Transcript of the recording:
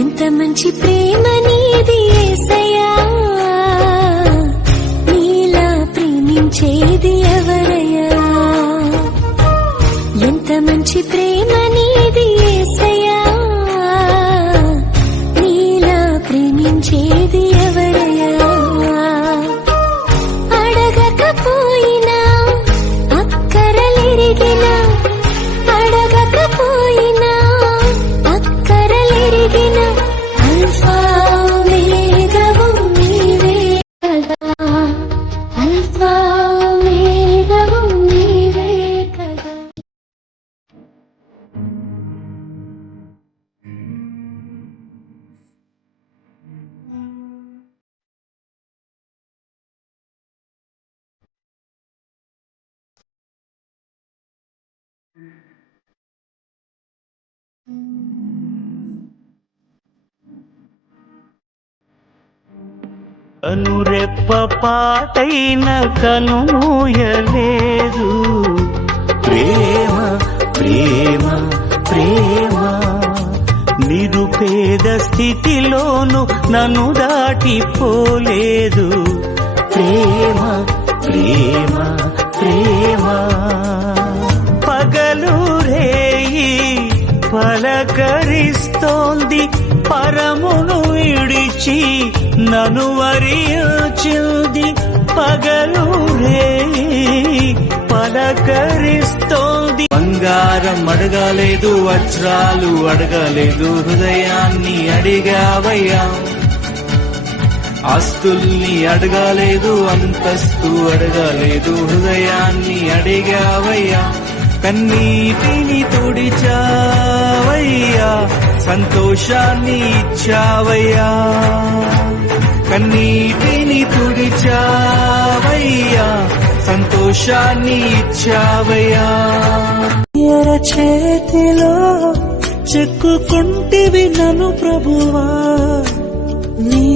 ఎంత మంచి ప్రేమ నీది యేసయ్యా, నీలా ప్రేమించేది ఎవరయ్యా. ఎంత మంచి ప్రేమ నీది యేసయ్యా, నీలా ప్రేమించేది ఎవరయ్యా. అడగకపోయినా అక్కరలెరిగినా, అడగకపోయినా అక్కరలెరిగిన అల్ఫా ఓమేగావు నీవే కదా, అల్ఫా ఓమేగావు నీవే కదా. కనురెప్ప పాటైన కనుమూయలేదు. ప్రేమ ప్రేమ ప్రేమ నిరుపేద స్థితిలోను నన్ను దాటిపోలేదు. ప్రేమ ప్రేమ ప్రేమ పగలు రేయి పలకరిస్తోంది, పరమును విడిచి నన్ను వరించింది. పగలు రేయి పలకరిస్తోంది. బంగారం అడగలేదు, వజ్రాలు అడగలేదు, హృదయాన్ని అడిగావయ్యా. ఆస్తుల్ని అడగలేదు, అంతస్తు అడగలేదు, హృదయాన్ని అడిగావయ్యా. కన్నీటిని తుడిచావయ్యా, సంతోషాన్ని ఇచ్చావయ్యా. కన్నీటిని తుడిచావయ్యా, సంతోషాన్ని ఇచ్చావయ్యా. ఎర చేతిలో చెక్కుకుంటివి నన్ను ప్రభువా, నీ